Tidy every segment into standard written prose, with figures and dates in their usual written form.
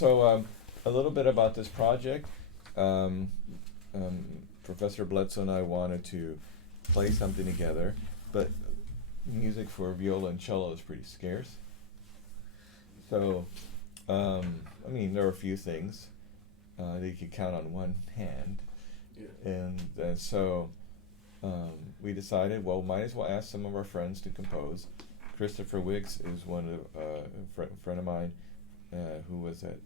So a little bit about this project. Um, Professor Bledsoe and I wanted to play something together, but music for viola and cello is pretty scarce. So, I mean, there are a few things that you could count on one hand. Yeah. And so we decided, well, might as well ask some of our friends to compose. Christopher Wicks is one of friend of mine who was at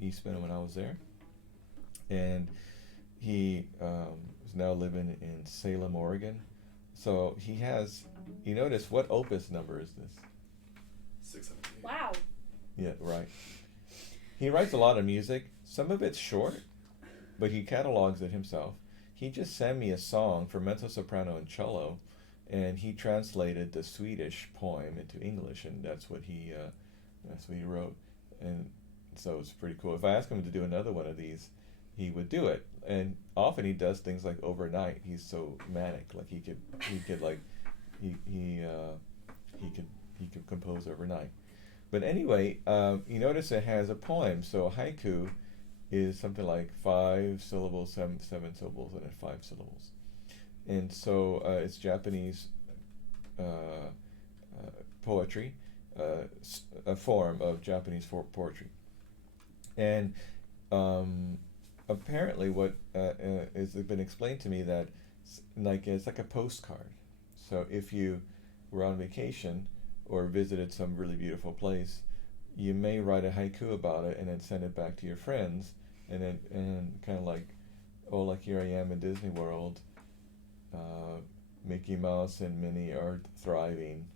Eastman when I was there, and he is now living in Salem, Oregon. So he has. You notice what opus number is this? 678. Wow. Yeah, right. He writes a lot of music. Some of it's short, but he catalogs it himself. He just sent me a song for mezzo soprano and cello, and he translated the Swedish poem into English, and that's what he wrote. And so it's pretty cool. If I ask him to do another one of these, he would do it. And often he does things like overnight. He's so manic, like he could compose overnight. But anyway, you notice it has a poem. So haiku is something like 5 syllables, seven syllables, and then 5 syllables. And so it's Japanese poetry, a form of Japanese poetry. And apparently, what has been explained to me that it's like a postcard. So if you were on vacation or visited some really beautiful place, you may write a haiku about it and then send it back to your friends, and kind of like, oh, like here I am in Disney World. Mickey Mouse and Minnie are thriving.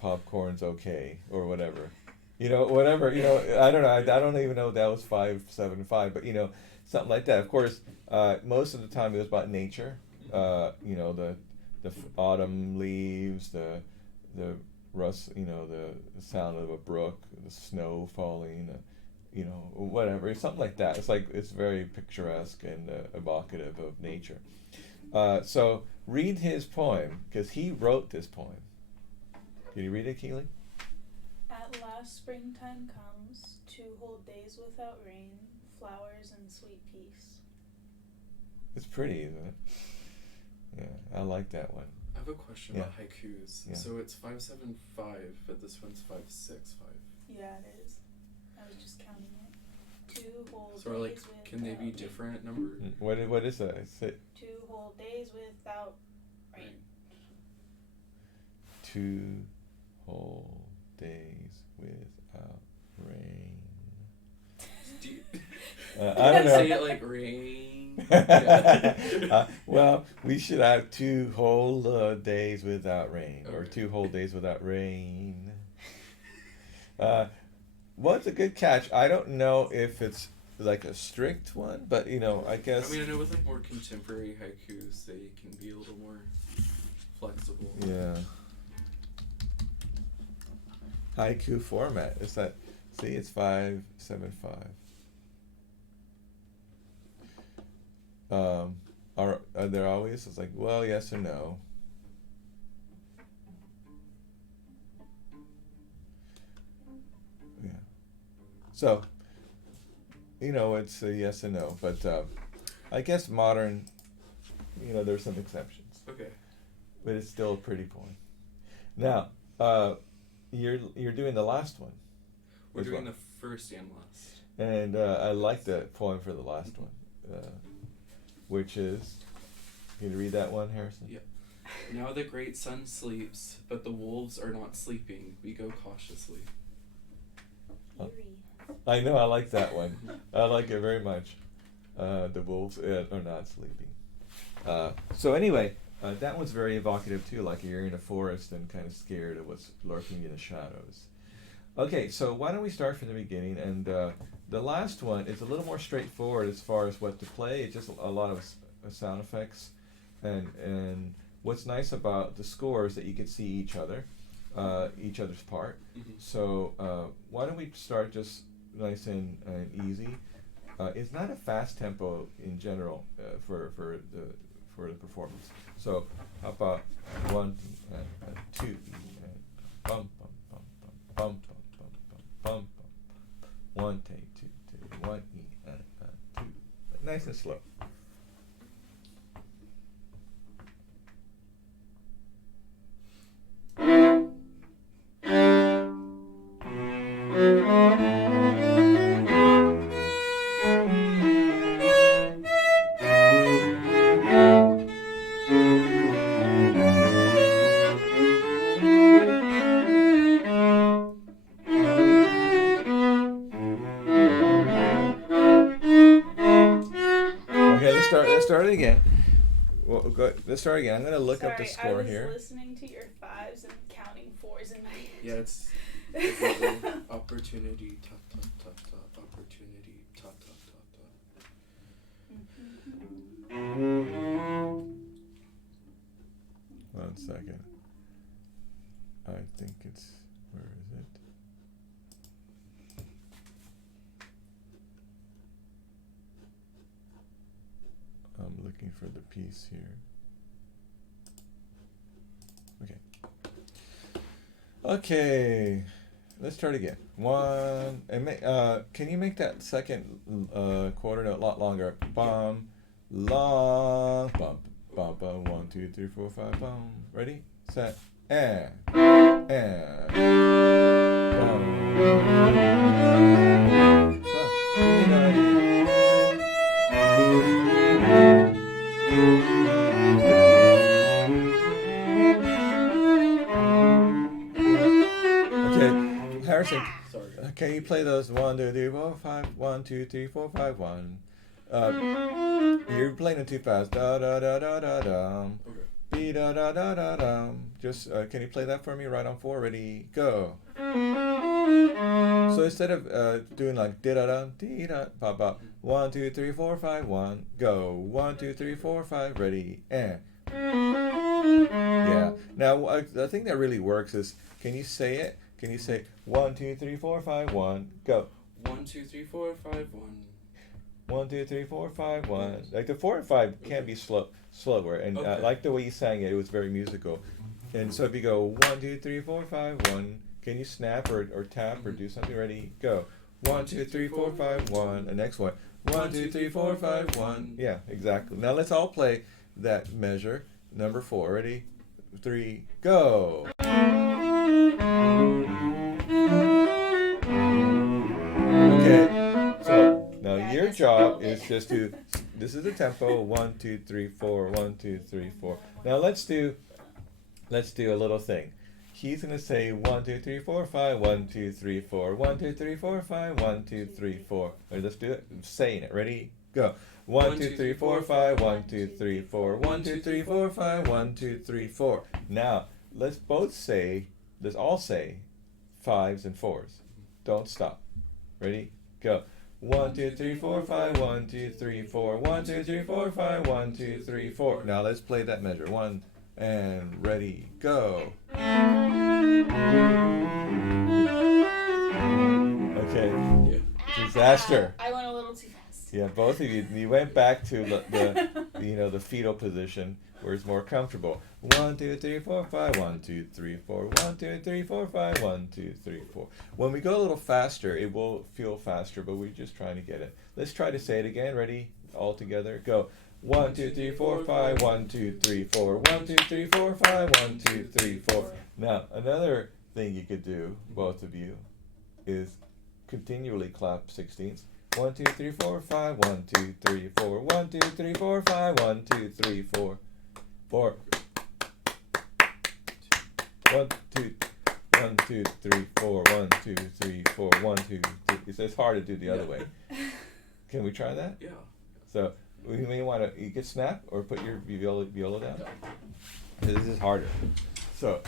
Popcorn's okay, or whatever. Whatever. I don't know. I don't even know if that was 575, but something like that. Of course, most of the time it was about nature. The autumn leaves, the rust, the sound of a brook, the snow falling, whatever. It's something like that. It's very picturesque and evocative of nature. So read his poem, because he wrote this poem. Can you read it, Keely? At last springtime comes, 2 whole days without rain, flowers and sweet peace. It's pretty, isn't it? Yeah, I like that one. I have a question about haikus. Yeah. So it's 575, but this one's 565. Yeah, it is. I was just counting it. 2 whole So days like, without can they be rain. different numbers? What is that? 2 whole days without rain. 2 whole days without rain. I don't know. Say it like rain. Yeah. Well, we should have 2 whole days without rain, or 2 whole days without rain. Well, it's a good catch. I don't know if it's like a strict one, but I guess. I mean, I know with like more contemporary haikus, they can be a little more flexible. Yeah. Haiku format. Is that? See, it's 575. Are there always? It's like, well, yes or no. Yeah. So, it's a yes and no, but I guess modern, there's some exceptions. Okay. But it's still a pretty poem. Now, you're doing the last one. We're doing the first and last. And I like the poem for the last one, which is. Can you read that one, Harrison? Yep. Now the great sun sleeps, but the wolves are not sleeping. We go cautiously. Eerie. I know, I like that one. I like it very much. The wolves are not sleeping. So anyway, that one's very evocative too, like you're in a forest and kind of scared of what's lurking in the shadows. Okay, so why don't we start from the beginning, and the last one is a little more straightforward as far as what to play. It's just a lot of sound effects, and what's nice about the score is that you can see each other's part. Mm-hmm. So why don't we start just nice and easy. It's not a fast tempo in general for the performance. So how about 1 and 2 and bum bum bum bum bum bum bum bum of slow. Okay, let's start it again. Let's start again. I'm going to look up the score I was here. listening to your fives and counting fours in my head. Yeah, it's definitely opportunity, ta ta ta ta, opportunity, ta ta ta ta. One second. I think it's, where is it? I'm looking for the piece here. Okay, let's start again. One, and can you make that second quarter note a lot longer? Bum, long, bum, bum, bum. 1, 2, 3, 4, 5, bum. Ready, set, and Harrison, Sorry. can you play those 1, 2, 3, 4, 5, 1, 2, 3, 4, 5, 1? You're playing it too fast. Da da da da da dum. Okay. Be da da da da dum. Just can you play that for me? Right on 4. Ready, go. So instead of doing like da da da dee da pop up. 1, 2, 3, 4, 5, 1. Go. 1, 2, 3, 4, 5. Ready, and. Yeah. Now the thing that really works is, can you say it? Can you say 1, 2, 3, 4, 5, 1? Go. 1, 2, 3, 4, 5, 1. 1, 2, 3, 4, 5, 1. Like the 4 and 5 can be slower, and I like the way you sang it. It was very musical. And so if you go 1, 2, 3, 4, 5, 1, can you snap or tap or do something? Ready? Go. 1, 2, 3, 4, 5, 1. The next one. 1, 2, 3, 4, 5, 1. Yeah, exactly. Now let's all play that measure. Number 4. Ready? 3, go. Okay. So now your job is just to. This is the tempo. 1, 2, 3, 4. 1, 2, 3, 4. Now let's do a little thing. He's gonna say 1, 2, 3, 4, 5. 1, 2, 3, 4. 1, 2, 3, 4, 5. 1, 2, 3, 4. All right, let's do it. I'm saying it. Ready? Go. 1, 2, 3, 4, 5. 1, 2, 3, 4. 1, 2, 3, 4, 5. 1, 2, 3, 4. Now let's both say. Let's all say 5s and 4s. Don't stop. Ready? Go. 1, 2, 3, 4, 5. 1, 2, 3, 4. 1, 2, 3, 4, 5. 1, 2, 3, 4. Now let's play that measure. 1 and ready, go. Okay. Yeah. Disaster. I went a little too fast. Yeah, both of you went back to the fetal position where it's more comfortable. 1, 2, 3, 4, 5. 1, 2, 3, 4. 1, 2, 3, 4, 5. 1, 2, 3, 4. When we go a little faster, it will feel faster, but we're just trying to get it. Let's try to say it again. Ready? All together. Go. 1, 2, 3, 4, 5. 1, 2, 3, 4. 1, 2, 3, 4, 5. 1, 2, 3, 4. Now, another thing you could do, both of you, is continually clap 16ths. 1, 2, 3, 4, 5. 1, 2, 3, 4. 1, 2, 3, 4, 5. 1, 2, 3, 4. 4. 1, 2, 1, 2, 3, 4. 1, 2, 3, 4. 1, 2, 3. It's hard to do the other way. Can we try that? Yeah. So we may want to. You could snap or put your viola down. This is harder. So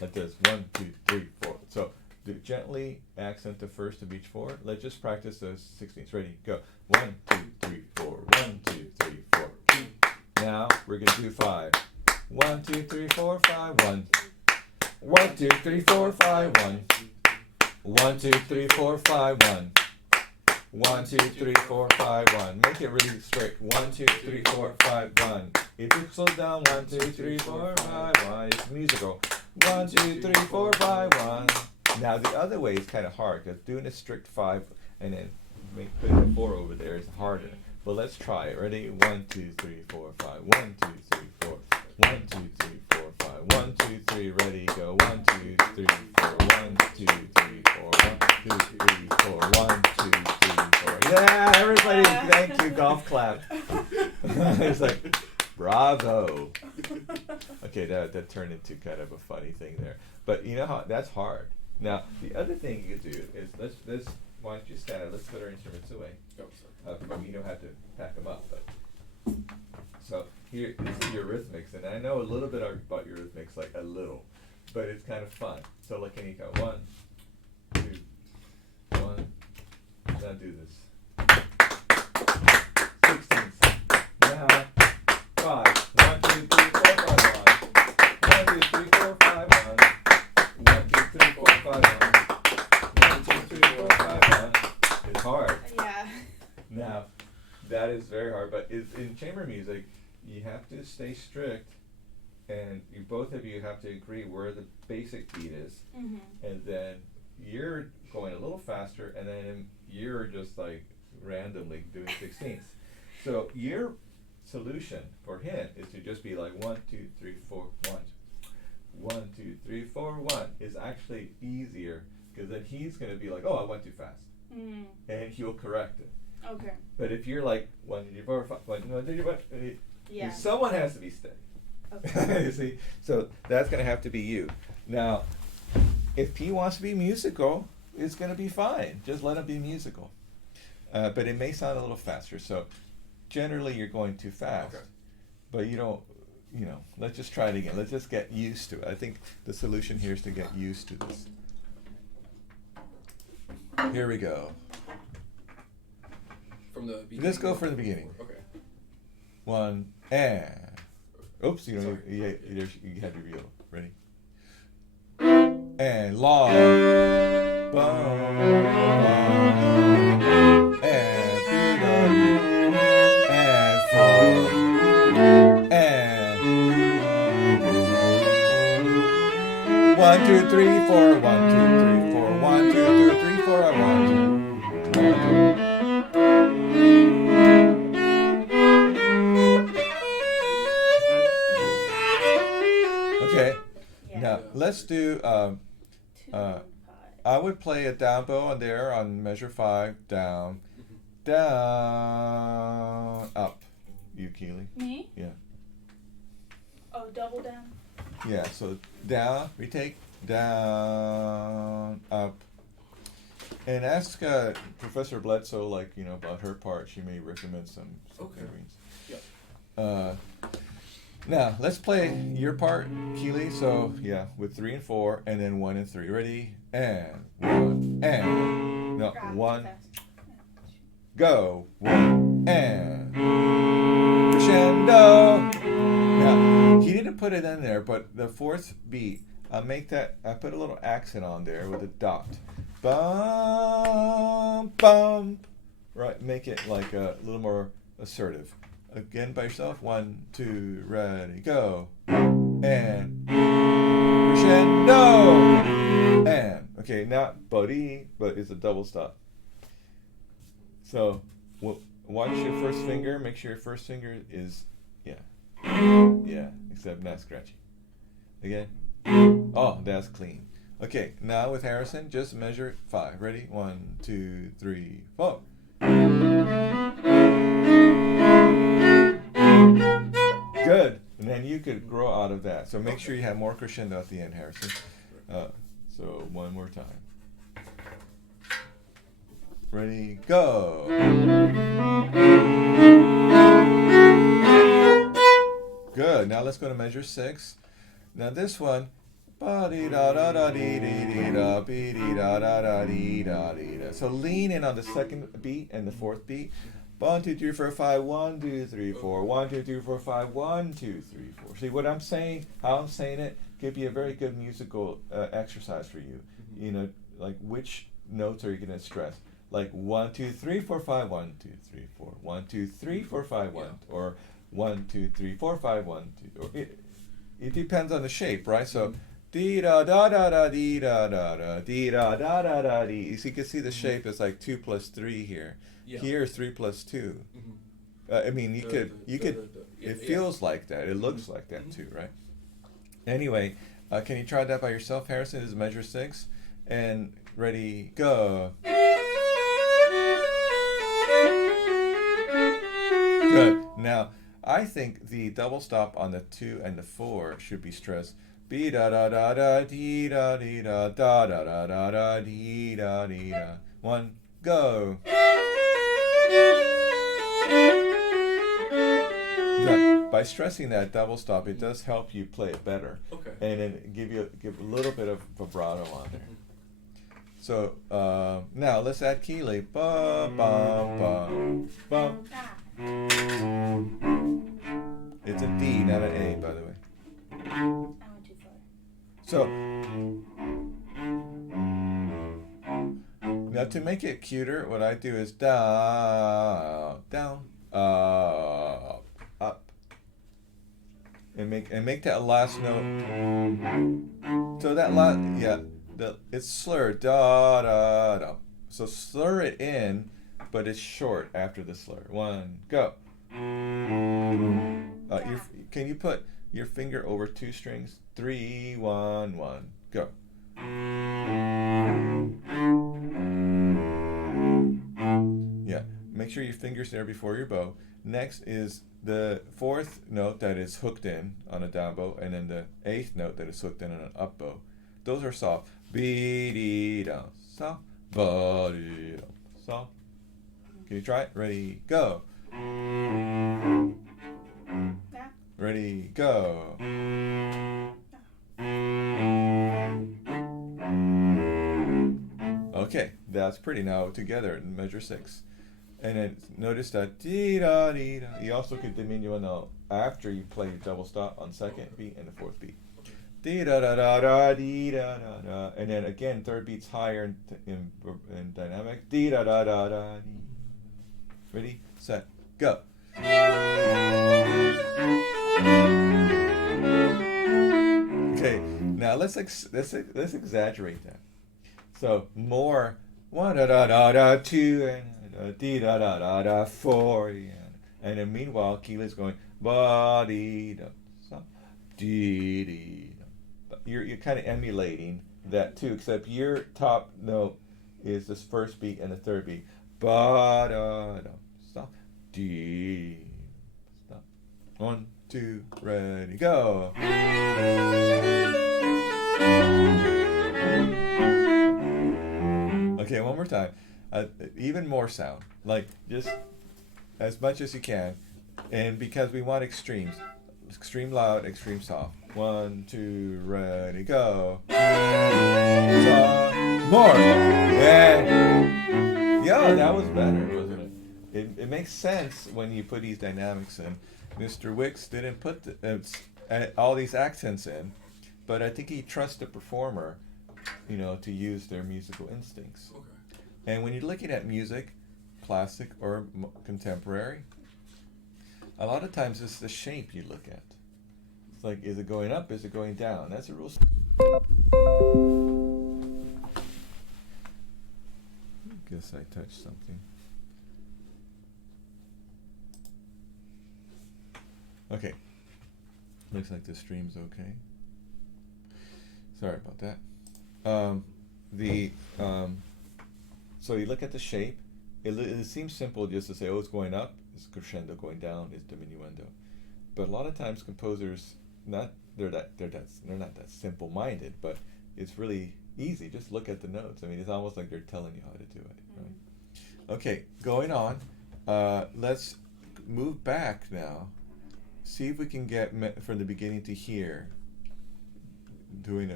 like this. 1, 2, 3, 4. So do gently accent the first of each 4. Let's just practice those 16ths. Ready? Go. 1, 2, 3, 4. 1, 2, 3, 4. Now we're gonna do 5. 1, 2, 3, 4, 5. 1. 1, 2, 3, 4, 5. 1. 1, 2, 3, 4, 5. 1. 1, 2, 3, 4, 5, 1. Make it really straight. 1, 2, 3, 4, 5, 1. If you slow down, 1, 2, 3, 4, 5, 1. It's musical. 1, 2, 3, 4, 5, 1. Now the other way is kind of hard because doing a strict 5 and then putting a 4 over there is harder. but let's try it. Ready? 1, 2, 3, 4, 5. 1, 2, 3, 4. 1, 2, 3, 4, 5. 1, 2, 3. Ready? Go. 1, 2, 3, 4. 1, 2, 3, 4. 1, 2, 3, 4. 1, 2, 3, 4. Yeah, everybody! Thank you. Golf clap. It's like, bravo. Okay, that turned into kind of a funny thing there. But you know how that's hard. Now the other thing you could do is let's why don't you stand up? Let's put our instruments away. Oh, sorry. You don't have to pack them up, but so here this is your rhythmics, and I know a little bit about your rhythmics, like a little, but it's kind of fun. So like, can you go 1, 2, 1? Now do this. 16. Now 5. 1, 2, 3, 4, 5, 1. 1, 2, 3, 4, 5, 1. 1, 2, 3, 4, 5, 1. 1, 2, 3, 4, 5, 1. It's hard. Yeah. Now, that is very hard, but in chamber music, you have to stay strict, and both of you have to agree where the basic beat is, Mhm. and then you're going a little faster, and then you're just like randomly doing 16ths. So your solution for him is to just be like 1, 2, 3, 4, 1. 1, 2, 3, 4, 1 is actually easier, because then he's going to be like, oh, I went too fast, and he'll correct it. Okay. But if you're like 1, 2, 4, 5, 1, 2, 3, 4, Yeah. someone has to be steady. Okay. You see, so that's going to have to be you. Now, if he wants to be musical, it's going to be fine. Just let him be musical. But it may sound a little faster. So generally, you're going too fast. Okay. But you don't. Let's just try it again. Let's just get used to it. I think the solution here is to get used to this. Here we go. From the beginning. Let's go from the beginning. Okay. 1 and. Oops, you Sorry. you had to reveal. Ready? And long. Bum, and beat and 4 and 1, 2, 3, 4. 1, 2, 3, 4. 1, 2, 3, 4. I want to. 1, 2. Okay. Yeah. Now let's do. 2 and 5. I would play a down bow on there on measure 5. Down, down, up. You, Keely. Me? Yeah. Oh, double down. Yeah. So down, retake, down, up. And ask Professor Bledsoe, about her part. She may recommend some Okay. pairings. Yep. Now let's play your part, Keely. So yeah, with 3 and 4, and then 1 and 3. Ready? And 1 and no Ah, 1. fast. Go. 1 and crescendo. Now he didn't put it in there, but the 4th beat, I put a little accent on there with a dot. Bum bum. Right, make it like a little more assertive. Again by yourself. 1, 2, ready, go. And crescendo. And okay, not buddy, but it's a double stop. So watch your first finger. Make sure your first finger is except not scratchy. Again. Oh, that's clean. Okay, now with Harrison, just measure 5. Ready? 1, 2, 3, 4. Good. And then you could grow out of that. So make sure you have more crescendo at the end, Harrison. So one more time. Ready, go. Good. Now let's go to measure 6. Now this one. So lean in on the second beat and the 4th beat. 1, 2, 3, 4, 5. 1, 2, 3, 4. 1, 2, 3, 4, 5. 1, 2, 3, 4. See what I'm saying? How I'm saying it could be a very good musical exercise for you. You know, like which notes are you going to stress? Like 1, 2, 3, 4, 5. 1, 2, 3, 4. 1, 2, 3, 4, 5. 1. Or 1, 2, 3, 4, 5. 1, 2. Or it depends on the shape, right? So. Dee da da da da dee da da da dee da da da da dee. So you can see the shape is like 2 plus 3 here. Yeah. Here is 3 plus 2. I mean, you could. It feels like that. It looks like that too, right? Anyway, can you try that by yourself, Harrison? This is measure 6, and ready, go. Good. Now, I think the double stop on the 2 and the 4 should be stressed. Be da da da da dee da dee da da da da da da dee da dee da. 1, go. Good. By stressing that double stop, it does help you play it better. Okay. And then give a little bit of vibrato on there. So now let's add Keeley. Ba ba ba ba. It's a D, not an A, by the way. I went too far. So now to make it cuter, what I do is down, down, up, and make that last note. So that it's slurred, da da da. So slur it in, but it's short after the slur. 1, go. Can you put your finger over 2 strings? 3, 1, 1, go. Yeah, make sure your finger's there before your bow. Next is the 4th note that is hooked in on a down bow, and then the 8th note that is hooked in on an up bow. Those are soft. Be-dee-da, soft, ba-dee-da, soft. Can you try it? Ready, go. Yeah. Ready, go. Okay, that's pretty. Now together in measure 6. And then notice that dee da dee da. You also could diminuendo after you play your double stop on 2nd beat and the 4th beat. Dee da da da da dee da da da. And then again, 3rd beat's higher in dynamic. Dee da da da da dee. Ready, set, go. Okay, now let's exaggerate that. So more 1 da da da da 2 and dee da da da da 4, and then meanwhile Keely's going ba dee da dee dee. You're kind of emulating that too, except your top note is this 1st beat and the 3rd beat. Ba da da stop dee stop. 1, 2, ready, go. Okay, one more time. Even more sound, like just as much as you can, and because we want extremes, extreme loud, extreme soft. 1, 2, ready, go. More. Yeah. Yeah, that was better, wasn't it? It makes sense when you put these dynamics in. Mr. Wicks didn't put all these accents in, but I think he trusts the performer, to use their musical instincts. Okay. And when you're looking at music, classic or contemporary, a lot of times it's the shape you look at. It's like, is it going up? Is it going down? That's a real. Guess I touched something. Okay. Looks like the stream's okay. Sorry about that. So you look at the shape. It seems simple just to say, oh, it's going up, it's crescendo, going down, it's diminuendo. But a lot of times composers, they're not that simple-minded, but it's really easy. Just look at the notes. I mean, it's almost like they're telling you how to do it, right? Okay, going on. Let's move back now. See if we can get from the beginning to here. Doing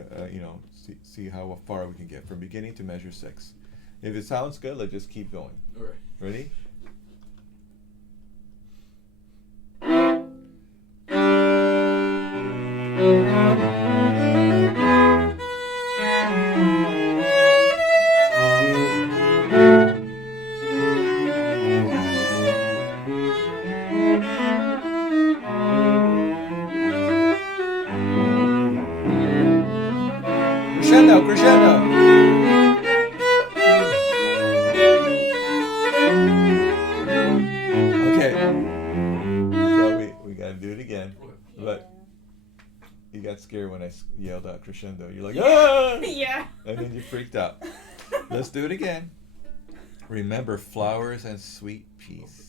see how far we can get from beginning to measure 6. If it sounds good, let's just keep going. All right. Ready? Crescendo, crescendo. Okay, got scared when I yelled out crescendo. You're like, ah! Yeah. And then you freaked out. Let's do it again. Remember flowers and sweet peace.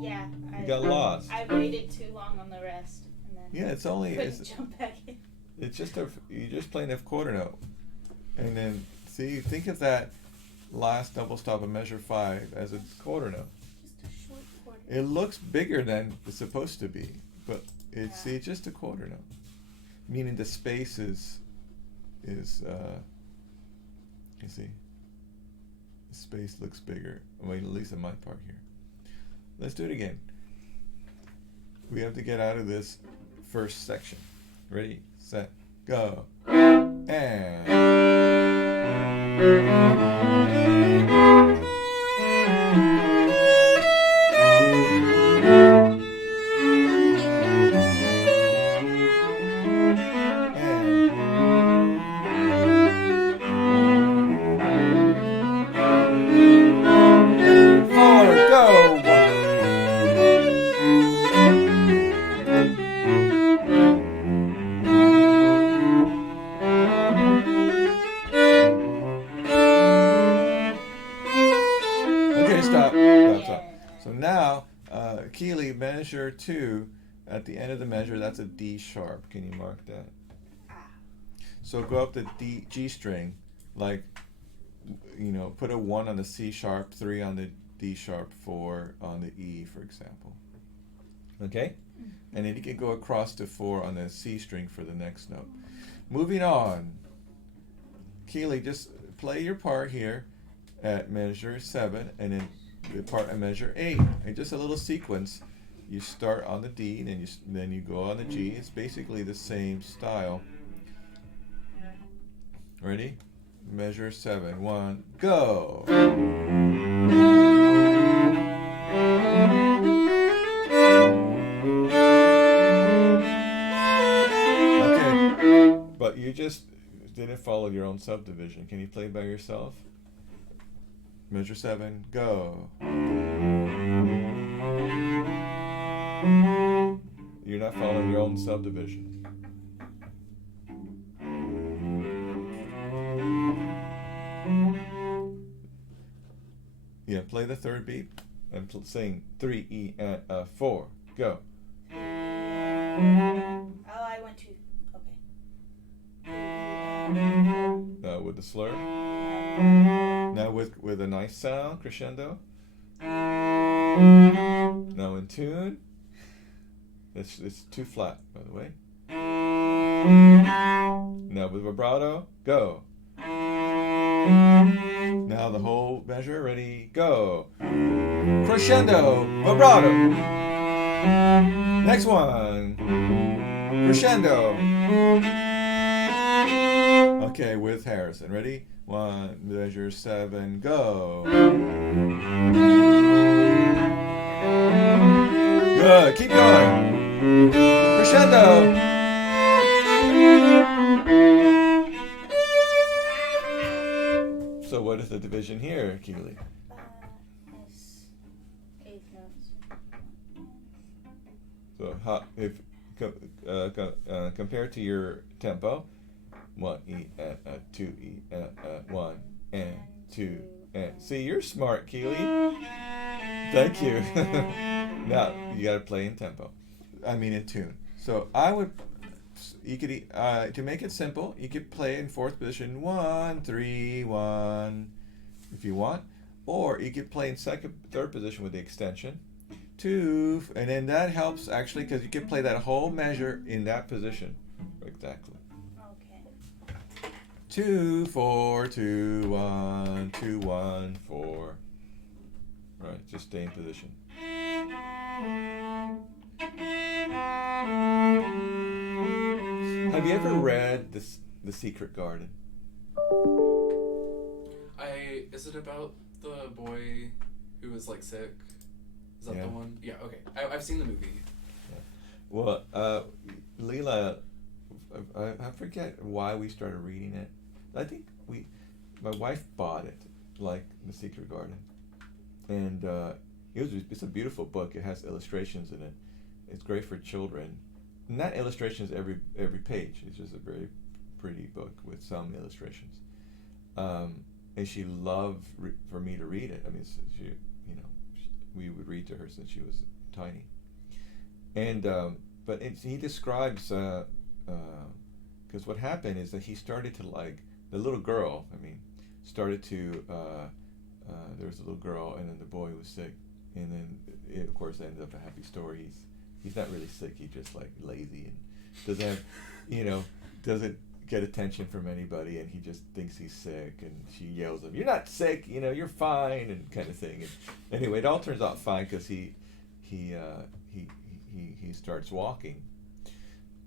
Yeah. You got lost. I waited too long on the rest, and then Yeah, it's only couldn't jump back in. it's just you're just playing a quarter note, and then see, think of that last double stop of measure 5 as a quarter note. Just a short quarter. It looks bigger than it's supposed to be, but it's Yeah. see, it's just a quarter note, meaning the space is you see, the space looks bigger. I mean, at least in my part here. Let's do it again. We have to get out of this first section. Ready, set, go. And forward, go. Okay, stop. So now, Keely, measure 2. At the end of the measure, that's a D sharp. Can you mark that? So go up the G string, like, put a 1 on the C sharp, 3 on the D sharp, 4 on the E, for example. Okay? And then you can go across to 4 on the C string for the next note. Moving on. Keely, just play your part here at measure 7, and then the part at measure 8. And just a little sequence. You start on the D, and then you go on the G. It's basically the same style. Ready? Measure 7. 1, go. Okay, but you just didn't follow your own subdivision. Can you play by yourself? Measure 7, go. You're not following your own subdivision. Yeah, play the third beat. I'm saying 3 E and 4. Go. Oh, I went to. Okay. With the slur. Now with a nice sound, crescendo. Now in tune. It's too flat, by the way. Now with vibrato, go. Now the whole measure, ready, go. Crescendo, vibrato. Next one. Crescendo. Okay, with Harrison, ready? 1, measure 7, go. Good, keep going. Crescendo. So what is the division here, Keely? It's 8 notes. So how, if compared to your tempo, 1 E and 2 E and 1 and 2 and. See, you're smart, Keely. Thank you. Now you got to play in tempo. I mean in tune. So you could to make it simple, you could play in 4th position 1 3 1 if you want, or you could play in 3rd position with the extension 2, and then that helps actually because you can play that whole measure in that position. Exactly. Okay. 2 4 2 1 2 1 4. Right, just stay in position. Have you ever read The Secret Garden? Is it about the boy who was like sick? Is that Yeah. the one? Yeah. Okay. I've seen the movie. Well, Leela, I forget why we started reading it. I think my wife bought it, like The Secret Garden, and it's a beautiful book. It has illustrations in it. It's great for children. Not illustrations every page. It's just a very pretty book with some illustrations. And she loved for me to read it. I mean, we would read to her since she was tiny. And but he describes because what happened is that he started to like the little girl. I mean, started to there was a little girl, and then the boy was sick, and then it, of course, ended up a happy story. He's not really sick. He's just like lazy and doesn't have, doesn't get attention from anybody, and he just thinks he's sick, and she yells at him, "You're not sick, you're fine," and kind of thing. And anyway, it all turns out fine because he starts walking,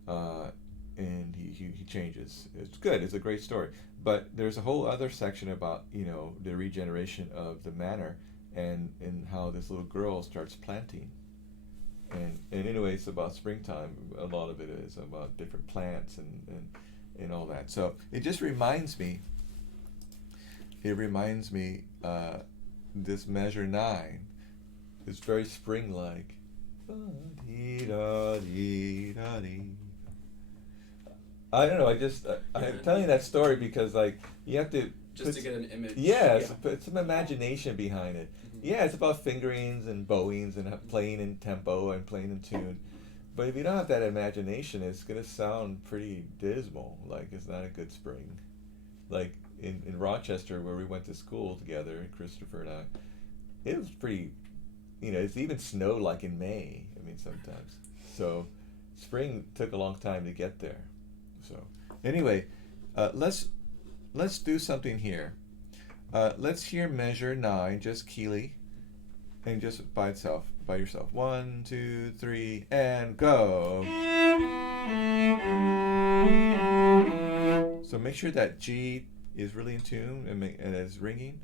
and he changes. It's good. It's a great story. But there's a whole other section about the regeneration of the manor, and how this little girl starts planting. And anyway, it's about springtime. A lot of it is about different plants and all that. So it just reminds me. It reminds me this measure 9 is very spring-like. I don't know. I'm telling you that story because you have to Just to get an image. put some imagination behind it. Mhm. Yeah, it's about fingerings and bowings and playing in tempo and playing in tune. But if you don't have that imagination, it's gonna sound pretty dismal. Like it's not a good spring. Like in Rochester, where we went to school together, Christopher and I, it was pretty. It's even snowed like in May. I mean, sometimes. So, spring took a long time to get there. So, anyway, let's do something here. Let's hear measure 9, just Keeley, and just by yourself. 1, 2, 3, and go. So make sure that G is really in tune and is ringing.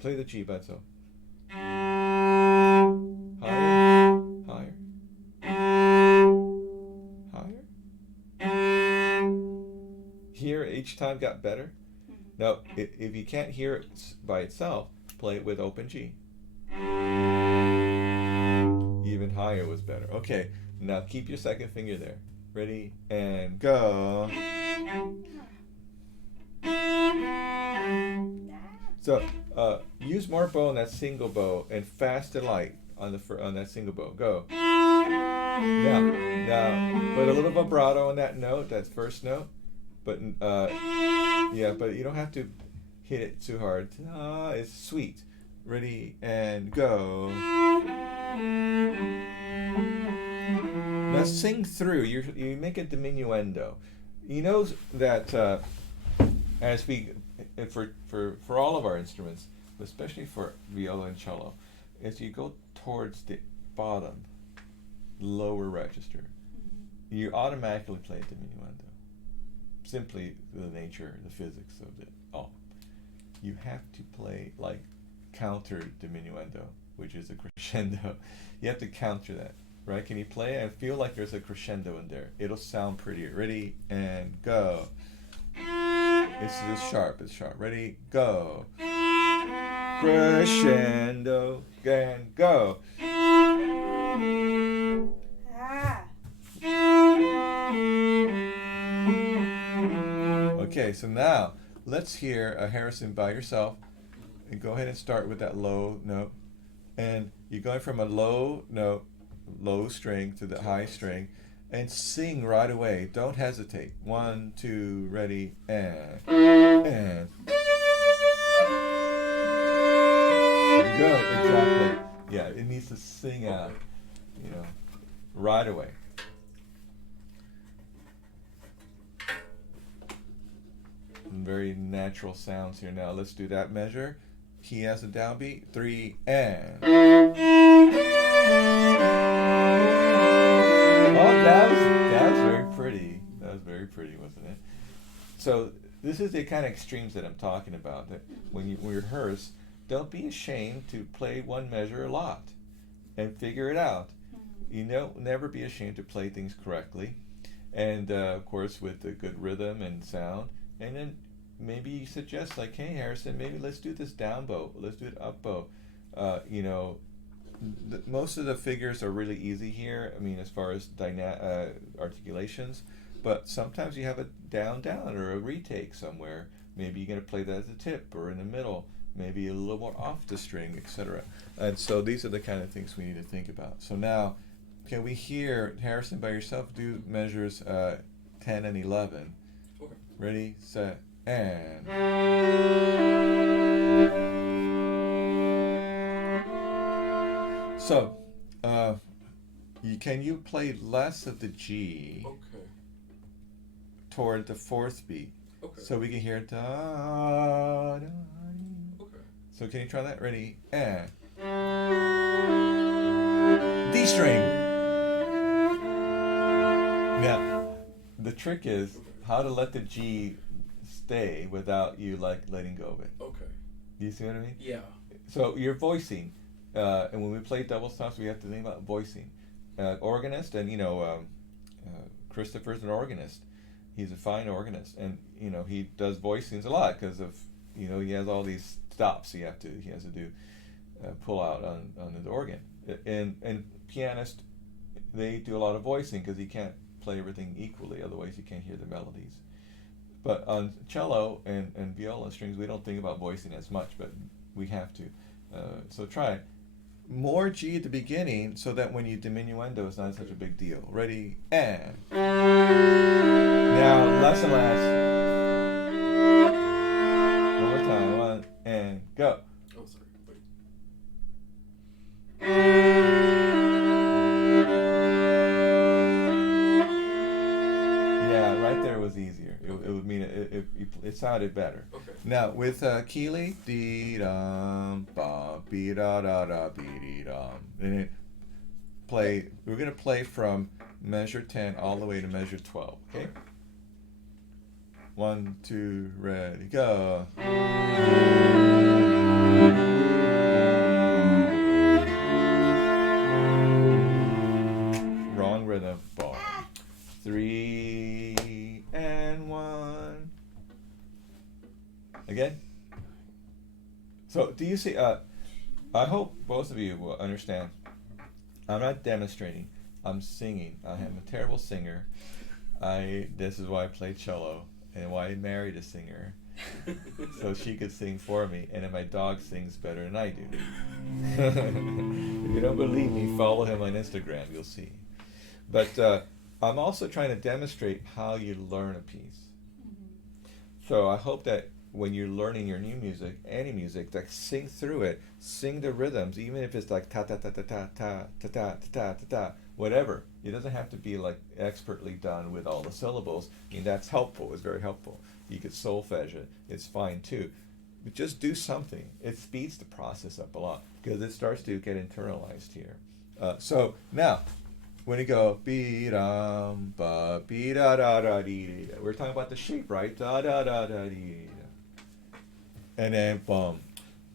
Play the G by itself. Higher, higher, higher. Here, each time got better. Now, if you can't hear it by itself, play it with open G. Even higher was better. Okay, now keep your second finger there. Ready, and go. So, use more bow on that single bow and fast and light on that single bow. Go. Now, put a little vibrato on that note, that first note. But but you don't have to hit it too hard. It's sweet. Ready and go. Now sing through. You make a diminuendo. You know that as we for all of our instruments, but especially for viola and cello, as you go towards the bottom, lower register, you automatically play a diminuendo. Simply the nature, the physics of it all. You have to play like counter diminuendo, which is a crescendo. You have to counter that, right? Can you play it and feel like there's a crescendo in there? It'll sound prettier. Ready and go. It's sharp. Ready, go. Crescendo and go. Okay, so now let's hear a Harrison by yourself. And go ahead and start with that low note. And you're going from a low note, low string to the high string, and sing right away. Don't hesitate. 1, 2, ready, and. Good, exactly. Yeah, it needs to sing out, right away. Very natural sounds here. Now let's do that measure. He has a downbeat. 3 and. Oh, that was That was very pretty. That was very pretty, wasn't it? So this is the kind of extremes that I'm talking about. That when you rehearse, don't be ashamed to play one measure a lot, and figure it out. You know, never be ashamed to play things correctly, and of course with a good rhythm and sound. And then maybe you suggest like, hey Harrison, maybe let's do this down bow, let's do it up bow. You know, most of the figures are really easy here. I mean, as far as articulations, but sometimes you have a down down or a retake somewhere. Maybe you're going to play that as a tip or in the middle, maybe a little more off the string, etc. And so these are the kind of things we need to think about. So now, can we hear Harrison by yourself do measures 10 and 11? Okay. Ready, set, and. So, can you play less of the G Okay. toward the fourth beat? Okay. So we can hear da, da, Okay. so can you try that? Ready, and. D string. Now, the trick is how to let the G stay without you like letting go of it. Okay. Do you see what I mean? Yeah. So you're voicing, and when we play double stops, we have to think about voicing. Organist, and Christopher's an organist. He's a fine organist, and he does voicings a lot because of he has all these stops he has to do pull out on his organ. And pianists, they do a lot of voicing because he can't play everything equally, otherwise you can't hear the melodies. But on cello and viola strings, we don't think about voicing as much, but we have to. So try it. More G at the beginning so that when you diminuendo, it's not such a big deal. Ready, and. Now, less and less. One more time. 1, and go. Oh, sorry. Wait. Yeah, right there was easier. It would mean it sounded better. Okay. Now with Keeley, dee dum ba be da da da be dee dum. And we're gonna play from measure 10 all the way to measure 12. Okay. 1, 2, ready, go. Wrong rhythm. Boom. 3 and 1. Again. So do you see? I hope both of you will understand. I'm not demonstrating. I'm singing. I am a terrible singer. This is why I play cello and why I married a singer, so she could sing for me. And then my dog sings better than I do. If you don't believe me, follow him on Instagram. You'll see. But I'm also trying to demonstrate how you learn a piece. So I hope that when you're learning your new music, any music, like sing through it, sing the rhythms, even if it's like ta ta ta ta ta ta ta ta ta ta ta, whatever. It doesn't have to be like expertly done with all the syllables. I mean, that's helpful. It's very helpful. You could solfege it. It's fine too. But just do something. It speeds the process up a lot because it starts to get internalized here. So now, when you go be dum ba be da da da dee, we're talking about the shape, right? Da da da da dee. And then bum,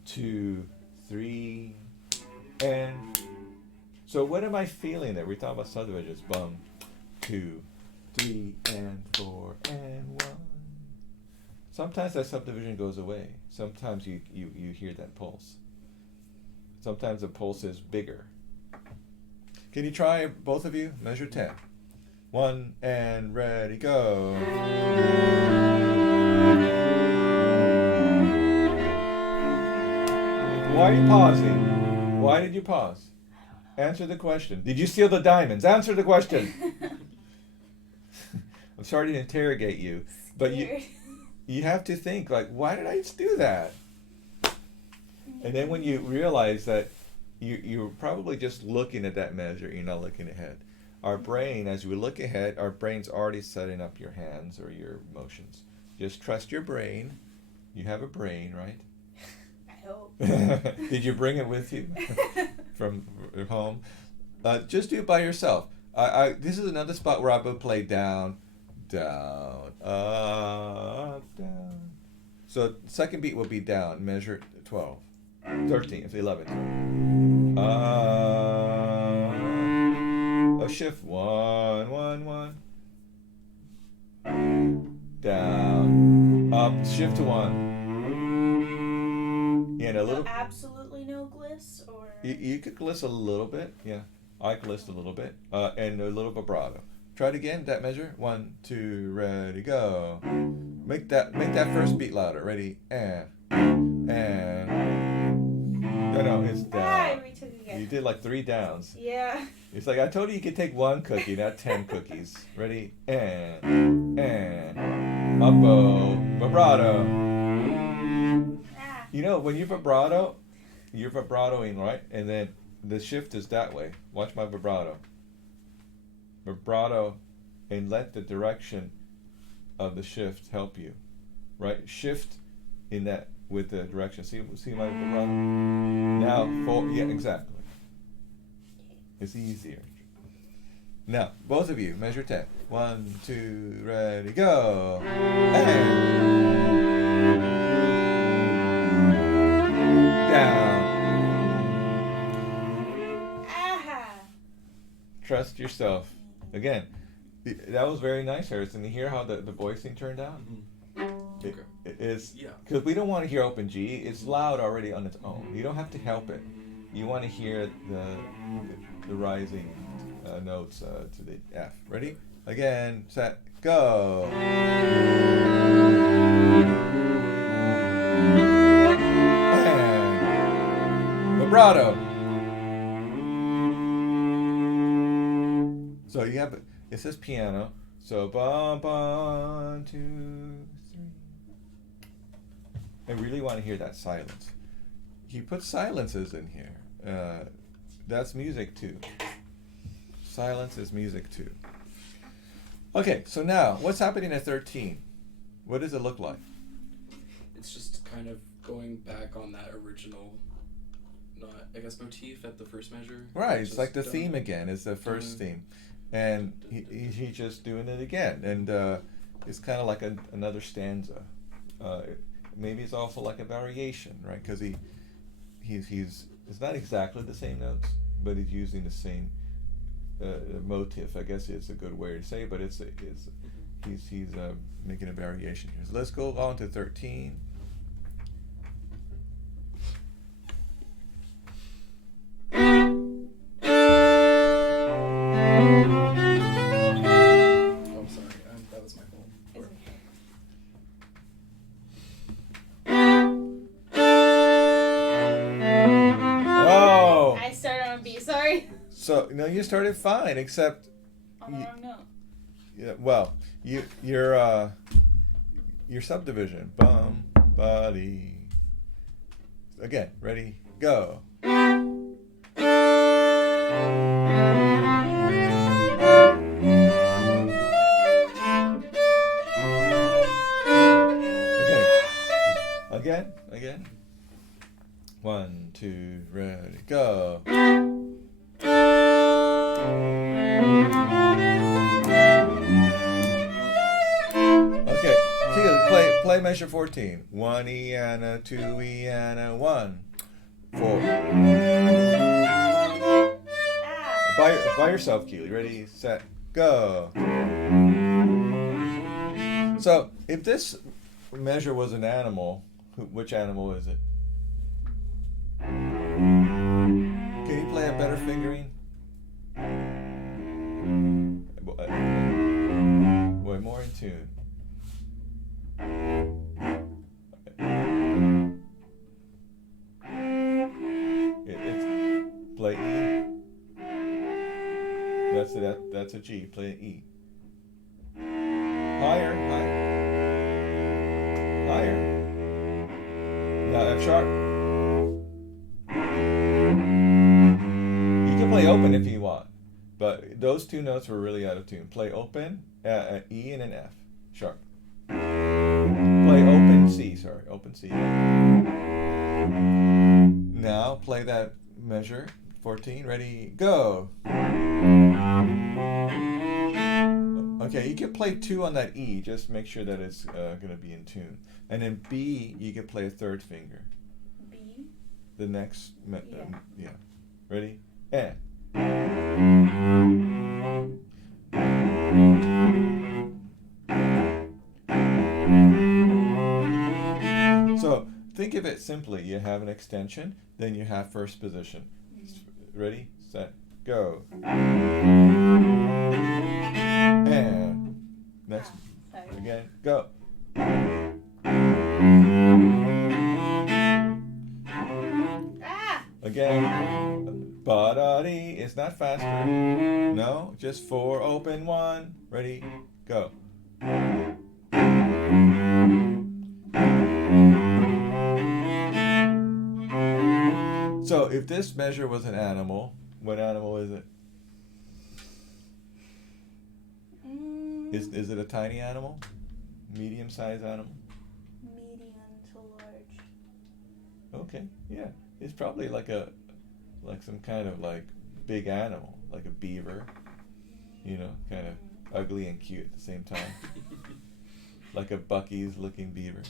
2, 3, and so what am I feeling there? We're talking about subdivisions. Bum, 2, 3, and 4, and 1. Sometimes that subdivision goes away. Sometimes you hear that pulse. Sometimes the pulse is bigger. Can you try, both of you? Measure 10. 1, and ready, go. Why are you pausing? Why did you pause? Answer the question. Did you steal the diamonds? Answer the question. I'm sorry to interrogate you, but you have to think, like, why did I do that? And then when you realize that you're probably just looking at that measure, you're not looking ahead. Our brain, as we look ahead, our brain's already setting up your hands or your motions. Just trust your brain. You have a brain, right? Did you bring it with you from home? Just do it by yourself. This is another spot where I would play down, down, up, down. So second beat will be down, measure 12, 13, it's 11. A shift 1, 1, 1. Down, up, shift to 1. And a So little. absolutely no gliss, or You could gliss a little bit, yeah. I glissed a little bit, and a little vibrato. Try it again. That measure. 1, 2, ready, go. Make that first beat louder. Ready, and no, it's down. we took it again. You did like 3 downs. Yeah. It's like I told you could take 1 cookie, not 10 cookies. Ready, and up, vibrato. Ah. You know when you vibrato, you're vibratoing, right? And then the shift is that way. Watch my vibrato. Vibrato, and let the direction of the shift help you, right? Shift in that with the direction. See my vibrato? Now, yeah, exactly. It's easier. Now, both of you, measure 10. 1, 2, ready, go. And down. Trust yourself. Again, that was very nice, Harrison. You hear how the voicing turned out? Mm-hmm. It is, Yeah. because we don't want to hear open G. It's loud already on its own. You don't have to help it. You want to hear the rising notes to the F. Ready? Again, set, go. And vibrato. So you have, it says piano. So bum, 1, 2, 3. I really want to hear that silence. You put silences in here. That's music too. Silence is music too. Okay, so now what's happening at 13? What does it look like? It's just kind of going back on that original, I guess, motif at the first measure. Right, it's like the done. theme again. It's the first theme, and he's just doing it again, and it's kind of like another stanza. Maybe it's also like a variation, right? Because he's it's not exactly the same notes, but he's using the same motif. I guess it's a good way to say it, but he's making a variation here. So let's go on to 13. Oh, sorry. That was my fault. Oh! I started on B. Sorry. So no, you started fine, except On the wrong note. yeah, well, your subdivision. Bum, body. Again, ready, go. Again. 1, 2, ready, go. Okay, play measure 14. 1 E and a 2 E and a 1, 4. By yourself, Keely. Ready, set, go. So, if this measure was an animal, which animal is it? Can you play a better fingering? Boy, more in tune. It's play E. That's a G. Play an E. Higher. Now F sharp. You can play open if you want, but those two notes were really out of tune. Play open, E and an F sharp. Play open C, open C. Now play that measure, 14, ready, go. Okay, you can play 2 on that E. Just make sure that it's going to be in tune. And then B, you can play a 3rd finger. B. The next, Yeah. yeah. Ready? And. So think of it simply. You have an extension, then you have first position. Ready, set, go. And next, Sorry. again, go. Ah! Again, ba-da-dee. It's not faster. No, just 4, open 1. Ready, go. So if this measure was an animal, what animal is it? Is it a tiny animal? Medium-sized animal? Medium to large. Okay, yeah. It's probably like some kind of like big animal, like a beaver. You know, kind of ugly and cute at the same time. Like a Buc-ee's looking beaver.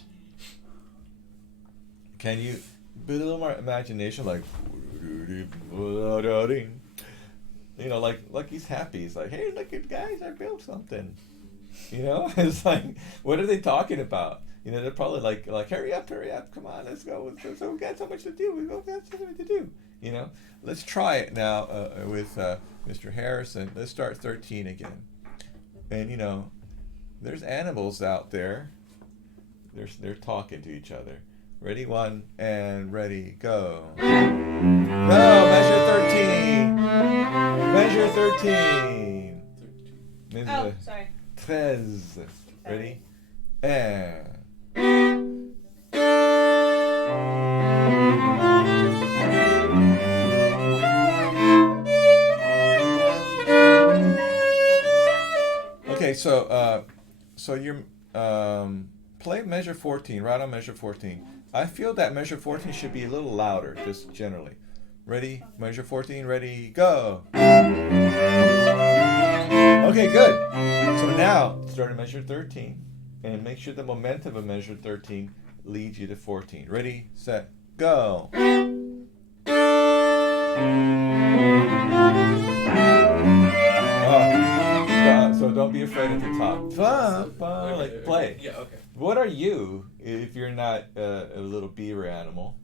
Can you build a little more imagination, like, you know, like he's happy. He's like, hey, look at guys, I built something. You know, it's like, what are they talking about? You know, they're probably like, hurry up, come on, let's go. So we got so much to do. We got so much to do. You know, let's try it now with Mr. Harrison. Let's start 13 again. And you know, there's animals out there. They're talking to each other. Ready, 1, and ready, go. No, measure 13. Measure 13. Oh, sorry. 13. Ready, and. Okay, so you're play measure 14, right on measure 14. I feel that measure 14 should be a little louder, just generally. Ready? Measure 14, ready, go. Okay, good. So now, start at measure 13, and make sure the momentum of measure 13 leads you to 14. Ready, set, go. So don't be afraid at the top. Like play. Yeah, okay. What are you if you're not a little beaver animal?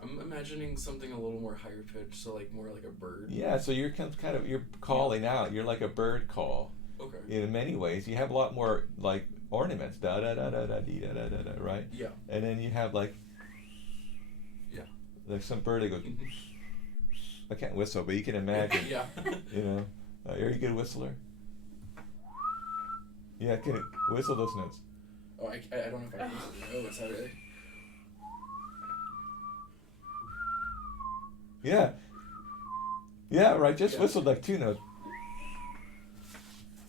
I'm imagining something a little more higher pitched, so like more like a bird. Yeah, so you're you're calling out. You're like a bird call. Okay. In many ways, you have a lot more like ornaments, da da da da da dee da da da da, right? Yeah. And then you have like some bird that goes. I can't whistle, but you can imagine. Yeah. You know, are you a good whistler? Yeah, can it whistle those notes? Oh, I don't know if I can. Oh, is that really? Yeah. Yeah, right. Just Yeah. whistle like 2 notes.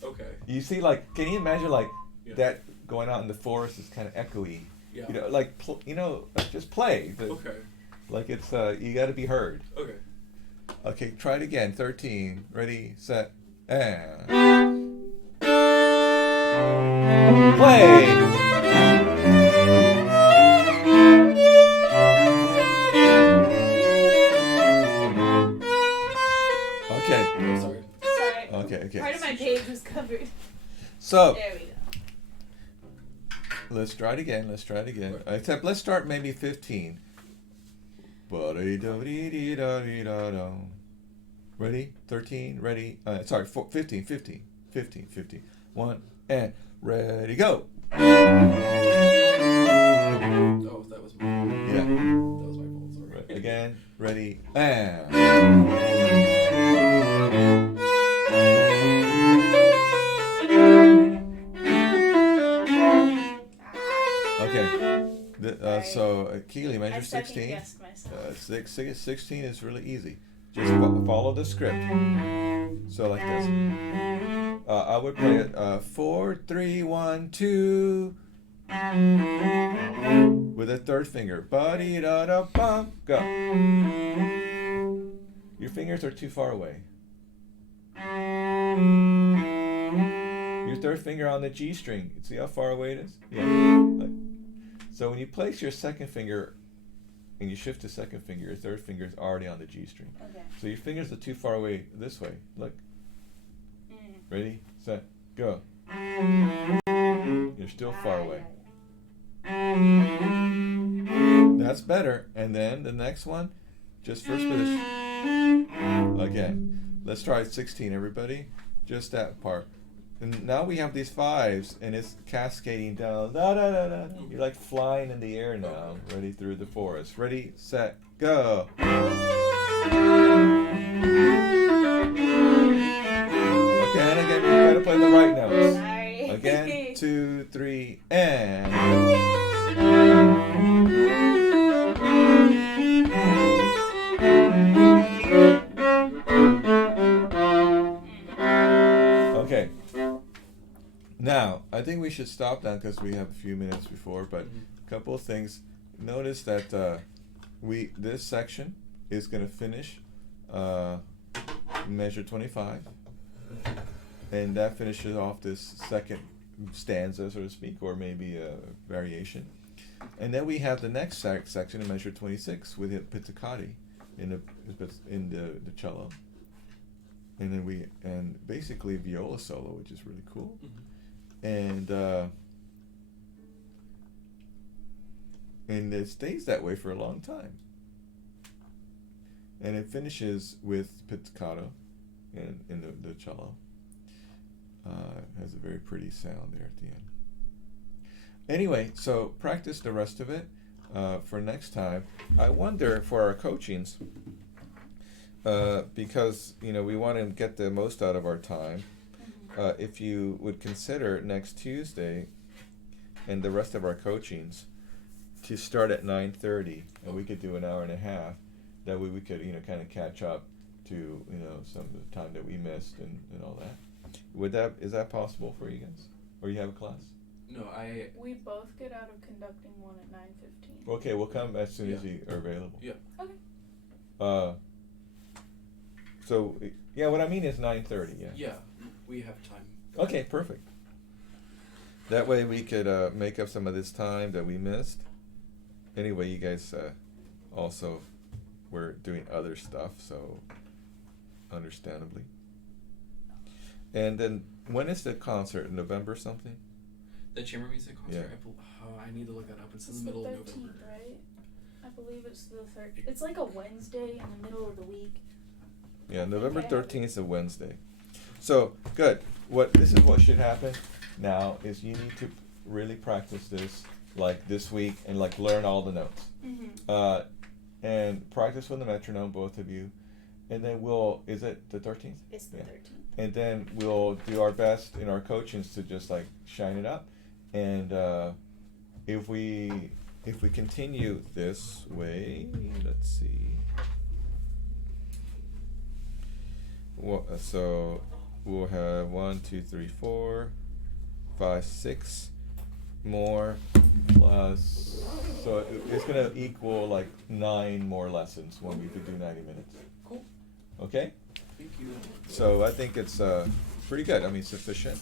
Okay. You see, like, can you imagine like Yeah. that going out in the forest is kind of echoey. Yeah. You know, like just play. Okay. Like it's you got to be heard. Okay. Okay, try it again. 13. Ready, set, and play. Okay. Oh, sorry. Sorry. Okay. Part of my page was covered. So There we go. let's try it again. Right. Except let's start maybe 15. Ready? 13. Ready? Sorry, 15. 1 and ready, go. Oh, that was my. Yeah. That was my fault. Sorry. Right. Again. Ready and. Okay. So Keely, measure I 16. second-guessed myself. 16 is really easy. Just follow the script. So like this. I would play it 4, 3, 1, 2 with a 3rd finger. Ba-dee-da-da-bum. Go. Your fingers are too far away. Your third finger on the G string. See how far away it is? Yeah. So when you place your second finger and you shift the second finger, your third finger is already on the G string. Okay. So your fingers are too far away this way. Look. Ready, set, go. You're still far away. That's better. And then the next one, just first position. Again. Let's try 16, everybody. Just that part. And now we have these fives, and it's cascading down. Da, da, da, da. You're like flying in the air now, ready through the forest. Ready, set, go. Okay, and again, you gotta play the right notes. Sorry. Again, 2, 3, and. Okay. Now, I think we should stop now because we have a few minutes before, but a couple of things. Notice that this section is going to finish measure 25, and that finishes off this second stanza, so to speak, or maybe a variation. And then we have the next section in measure 26 with the pizzicati in the cello. And then basically viola solo, which is really cool. And it stays that way for a long time. And it finishes with pizzicato in the cello. Has a very pretty sound there at the end. Anyway, so practice the rest of it for next time. I wonder for our coachings, because we want to get the most out of our time, if you would consider next Tuesday and the rest of our coachings to start at 9:30, and we could do an hour and a half. That way we could kind of catch up to some of the time that we missed and all that. Is that possible for you guys, or you have a class? No, We both get out of conducting one at 9:15. Okay, we'll come as soon as you are available. Yeah. Okay. So yeah, what I mean is 9:30. Yeah. Yeah, we have time. Okay, perfect. That way we could make up some of this time that we missed. Anyway, you guys also were doing other stuff, so understandably. And then when is the concert? November something? The chamber music concert. Yeah. I need to look that up. It's in It's the middle the of 13th, November. right? I believe it's the 13th. It's like a Wednesday in the middle of the week. Yeah, November 13th is a Wednesday. So good. This is what should happen now is you need to really practice this like this week and like learn all the notes. And practice with the metronome, both of you. And then is it the 13th? It's the 13th. And then we'll do our best in our coachings to just like shine it up. And if we continue this way, let's see. So we'll have 1, 2, 3, 4, 5, 6 more plus. So it's gonna equal like 9 more lessons when we could do 90 minutes. Cool. Okay. Thank you. So I think it's pretty good. I mean, sufficient.